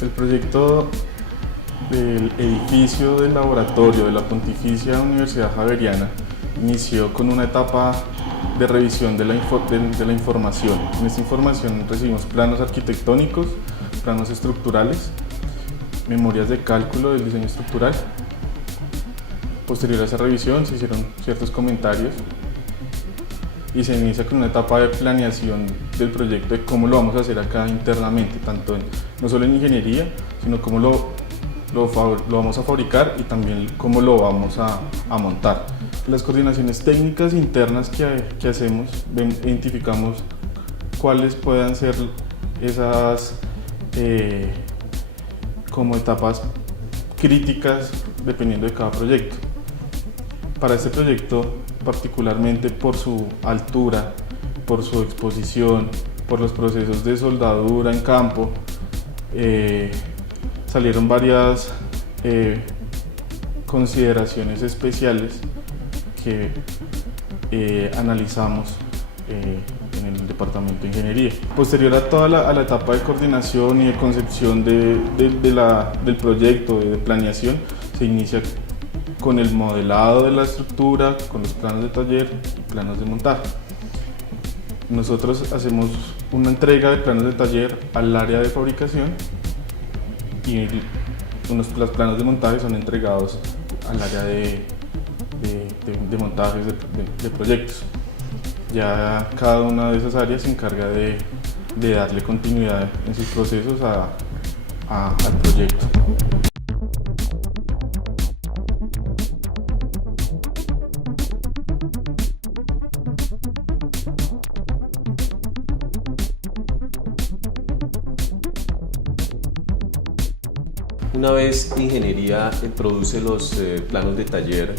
El proyecto del edificio del laboratorio de la Pontificia Universidad Javeriana inició con una etapa de revisión de la información. En esta información recibimos planos arquitectónicos, planos estructurales, memorias de cálculo del diseño estructural. Posterior a esa revisión se hicieron ciertos comentarios y se inicia con una etapa de planeación del proyecto de cómo lo vamos a hacer acá internamente, no solo en ingeniería, sino cómo lo vamos a fabricar y también cómo lo vamos a montar. Las coordinaciones técnicas internas que hacemos, identificamos cuáles puedan ser esas como etapas críticas dependiendo de cada proyecto. Para este proyecto, particularmente por su altura, por su exposición, por los procesos de soldadura en campo, salieron varias consideraciones especiales que analizamos en el departamento de ingeniería. Posterior a toda la etapa de coordinación y de concepción del proyecto, de planeación, se inicia con el modelado de la estructura, con los planos de taller y planos de montaje. Nosotros hacemos una entrega de planos de taller al área de fabricación y los planos de montaje son entregados al área de montajes de proyectos. Ya cada una de esas áreas se encarga de darle continuidad en sus procesos al proyecto. Una vez ingeniería produce los planos de taller,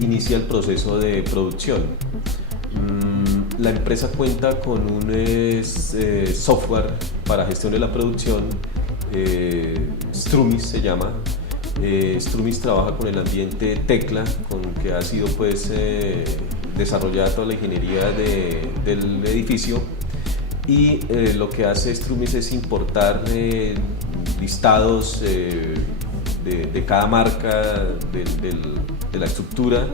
inicia el proceso de producción. La empresa cuenta con un software para gestión de la producción, Strumis se llama. Strumis trabaja con el ambiente Tecla, con que ha sido pues, desarrollada toda la ingeniería del edificio, y lo que hace Strumis es importar listados de cada marca de la estructura,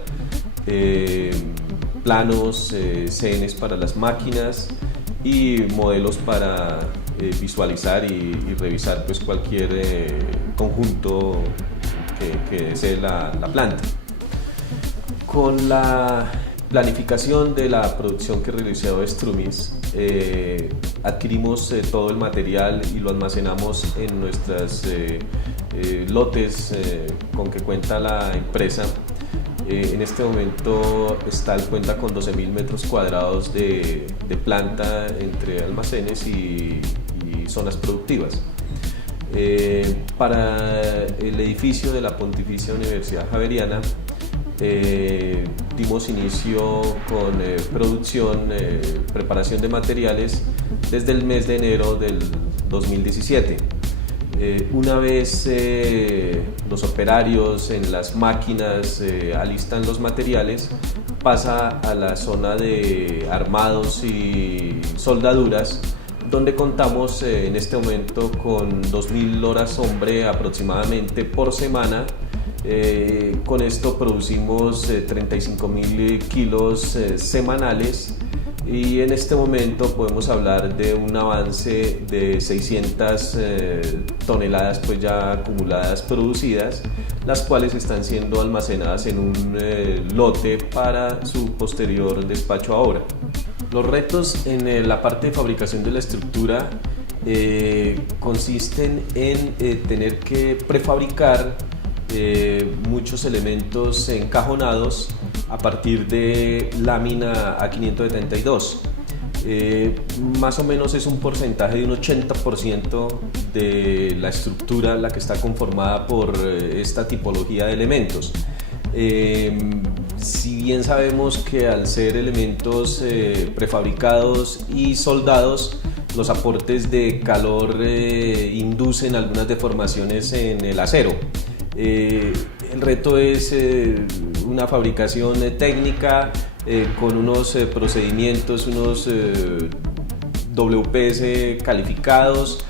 planos, CNs para las máquinas y modelos para visualizar y revisar pues, cualquier conjunto que desee la planta. Con la planificación de la producción que realizó Strumis, adquirimos todo el material y lo almacenamos en nuestros lotes con que cuenta la empresa. En este momento cuenta con 12.000 metros cuadrados de planta entre almacenes y zonas productivas. Para el edificio de la Pontificia Universidad Javeriana, dimos inicio con producción, preparación de materiales desde el mes de enero del 2017. Una vez los operarios en las máquinas alistan los materiales, pasa a la zona de armados y soldaduras, donde contamos en este momento con 2.000 horas hombre aproximadamente por semana. Con esto producimos 35.000 kilos semanales, y en este momento podemos hablar de un avance de 600 toneladas pues ya acumuladas producidas, las cuales están siendo almacenadas en un lote para su posterior despacho a obra. Los retos en la parte de fabricación de la estructura consisten en tener que prefabricar muchos elementos encajonados a partir de lámina A572. Más o menos es un porcentaje de un 80% de la estructura la que está conformada por esta tipología de elementos. Si bien sabemos que al ser elementos prefabricados y soldados, los aportes de calor inducen algunas deformaciones en el acero. El reto es una fabricación técnica con unos procedimientos, unos WPS calificados,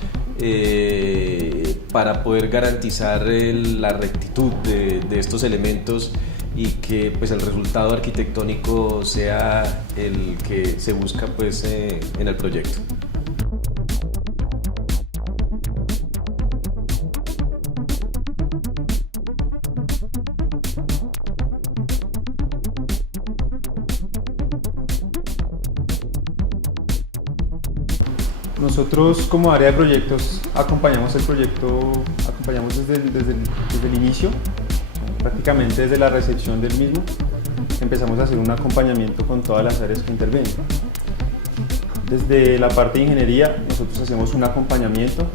para poder garantizar la rectitud de estos elementos y que pues el resultado arquitectónico sea el que se busca pues, en el proyecto. Nosotros como área de proyectos acompañamos el proyecto, desde el inicio, prácticamente desde la recepción del mismo. Empezamos a hacer un acompañamiento con todas las áreas que intervienen. Desde la parte de ingeniería nosotros hacemos un acompañamiento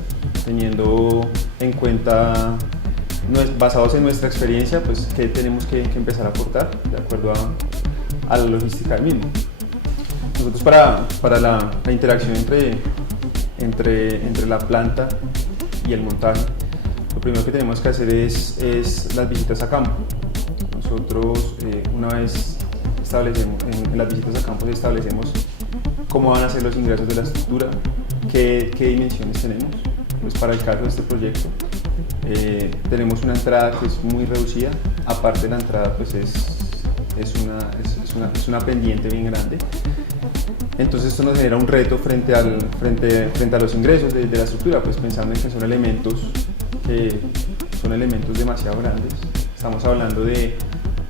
teniendo en cuenta, basados en nuestra experiencia, pues qué tenemos que empezar a aportar de acuerdo a la logística del mismo. Nosotros para la interacción entre la planta y el montaje, lo primero que tenemos que hacer es las visitas a campo. Nosotros una vez en las visitas a campo establecemos cómo van a ser los ingresos de la estructura, qué dimensiones tenemos. Pues para el caso de este proyecto tenemos una entrada que es muy reducida, aparte de la entrada pues es una pendiente bien grande. Entonces esto nos genera un reto frente a los ingresos de la estructura, pues pensando en que son elementos demasiado grandes. Estamos hablando de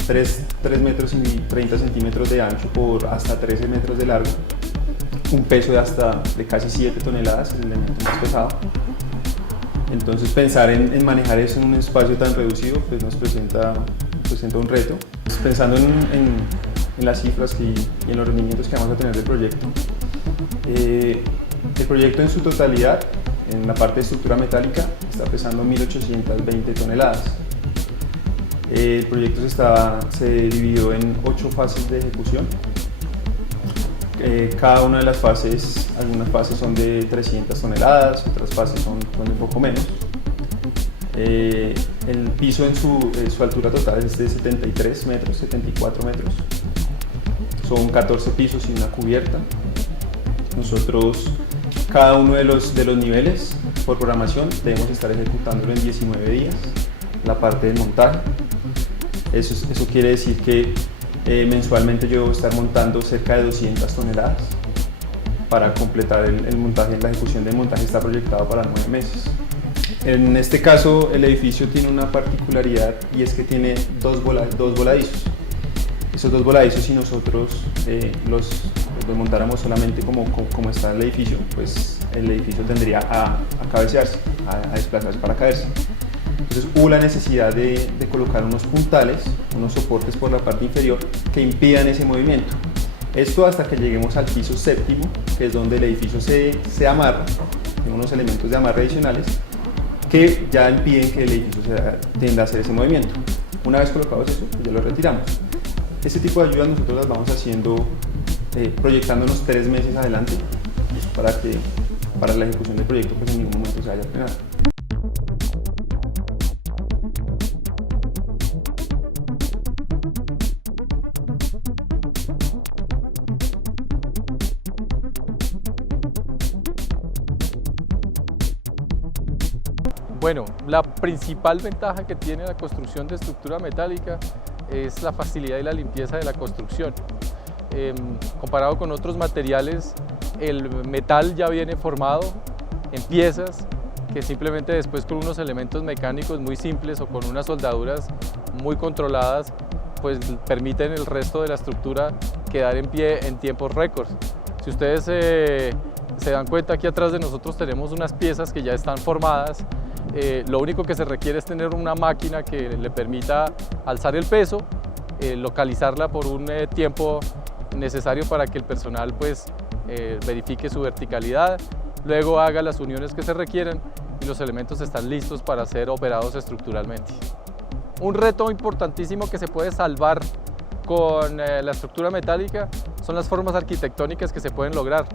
3 metros y 30 centímetros de ancho por hasta 13 metros de largo, un peso de casi 7 toneladas, es el elemento más pesado. Entonces pensar en manejar eso en un espacio tan reducido pues nos presenta un reto. Pensando en las cifras y en los rendimientos que vamos a tener del proyecto. El proyecto en su totalidad, en la parte de estructura metálica, está pesando 1.820 toneladas. El proyecto se dividió en 8 fases de ejecución. Cada una de las fases, algunas fases son de 300 toneladas, otras fases son de un poco menos. El piso en su altura total es de 73 metros, 74 metros. Son 14 pisos y una cubierta. Nosotros, cada uno de los niveles por programación, debemos estar ejecutándolo en 19 días, la parte del montaje. Eso quiere decir que mensualmente yo debo estar montando cerca de 200 toneladas para completar el montaje. La ejecución del montaje está proyectado para 9 meses. En este caso, el edificio tiene una particularidad y es que tiene dos voladizos. Esos 2 voladizos, si nosotros los montáramos solamente como está el edificio, pues el edificio tendría a cabecearse, a desplazarse para caerse. Entonces hubo la necesidad de colocar unos puntales, unos soportes por la parte inferior que impidan ese movimiento. Esto hasta que lleguemos al piso 7º, que es donde el edificio se amarra, tiene unos elementos de amarre adicionales que ya impiden que el edificio tienda a hacer ese movimiento. Una vez colocados eso, pues ya lo retiramos. Este tipo de ayudas nosotros las vamos haciendo proyectándonos 3 meses adelante para la ejecución del proyecto pues en ningún momento se vaya a frenar. Bueno, la principal ventaja que tiene la construcción de estructura metálica es la facilidad y la limpieza de la construcción. Comparado con otros materiales, el metal ya viene formado en piezas que simplemente después con unos elementos mecánicos muy simples o con unas soldaduras muy controladas pues permiten el resto de la estructura quedar en pie en tiempos récords. Si ustedes se dan cuenta, aquí atrás de nosotros tenemos unas piezas que ya están formadas. Lo único que se requiere es tener una máquina que le permita alzar el peso, localizarla por un tiempo necesario para que el personal pues, verifique su verticalidad, luego haga las uniones que se requieran y los elementos están listos para ser operados estructuralmente. Un reto importantísimo que se puede salvar con la estructura metálica son las formas arquitectónicas que se pueden lograr.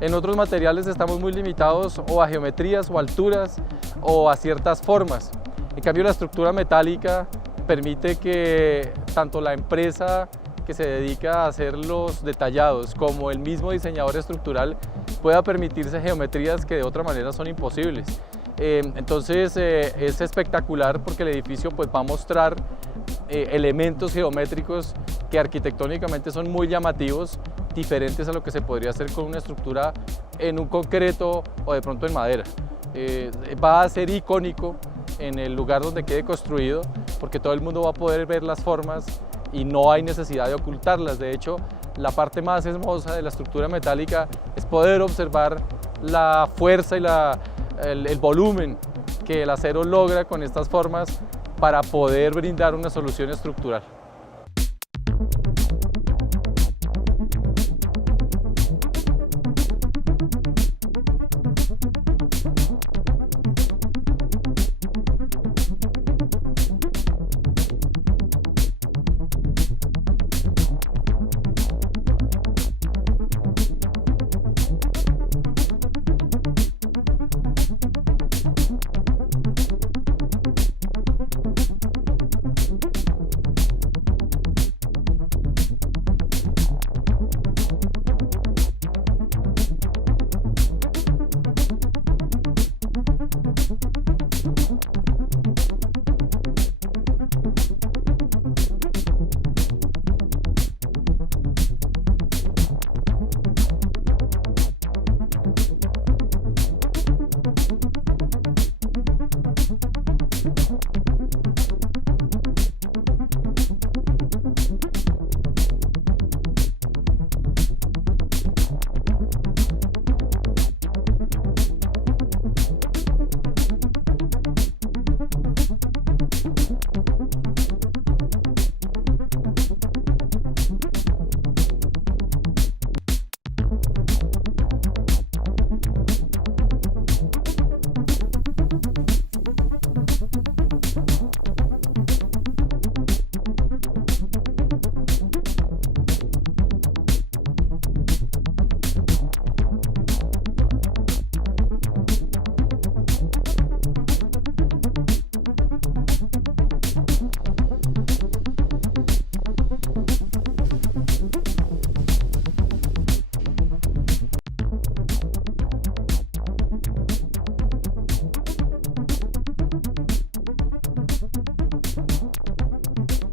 En otros materiales estamos muy limitados o a geometrías o alturas o a ciertas formas. En cambio, la estructura metálica permite que tanto la empresa que se dedica a hacer los detallados, como el mismo diseñador estructural, pueda permitirse geometrías que de otra manera son imposibles. Entonces es espectacular porque el edificio pues, va a mostrar elementos geométricos que arquitectónicamente son muy llamativos, diferentes a lo que se podría hacer con una estructura en un concreto o de pronto en madera. Va a ser icónico en el lugar donde quede construido porque todo el mundo va a poder ver las formas y no hay necesidad de ocultarlas. De hecho, la parte más hermosa de la estructura metálica es poder observar la fuerza y el volumen que el acero logra con estas formas para poder brindar una solución estructural.